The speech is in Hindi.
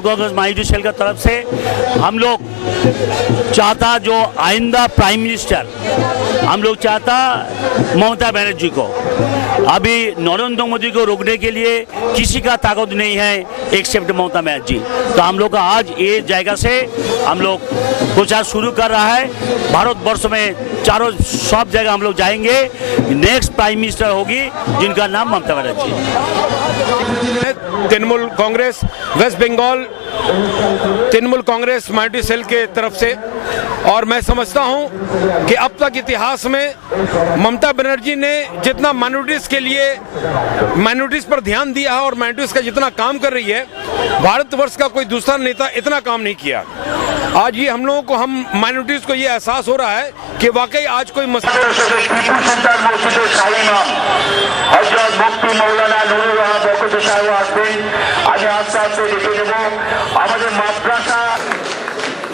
कांग्रेस माइनॉरिटी सेल की तरफ से हम लोग चाहता जो आइंदा प्राइम मिनिस्टर हम लोग चाहता ममता बनर्जी को। अभी नरेंद्र मोदी को रोकने के लिए किसी का ताकत नहीं है एक्सेप्ट ममता बनर्जी। तो हम लोग का आज ये जगह से हम लोग प्रचार शुरू कर रहा है। भारतवर्ष में चारों सब जगह हम लोग जाएंगे। नेक्स्ट प्राइम मिनिस्टर होगी जिनका नाम ममता बनर्जी। तृणमूल कांग्रेस वेस्ट बंगाल तृणमूल कांग्रेस माइनॉरिटी सेल के तरफ से, और मैं समझता हूं कि अब तक इतिहास में ममता बनर्जी ने जितना माइनॉरिटीज के लिए माइनॉरिटीज पर ध्यान दिया है और माइनॉरिटीज का जितना काम कर रही है, भारतवर्ष का कोई दूसरा नेता इतना काम नहीं किया। आज ये हम लोगों को हम माइनॉरिटीज को ये एहसास हो रहा है कि वाकई आज कोई আমি আস্তে আস্তে লিখে দেব। আমাদের মাদ্রাসা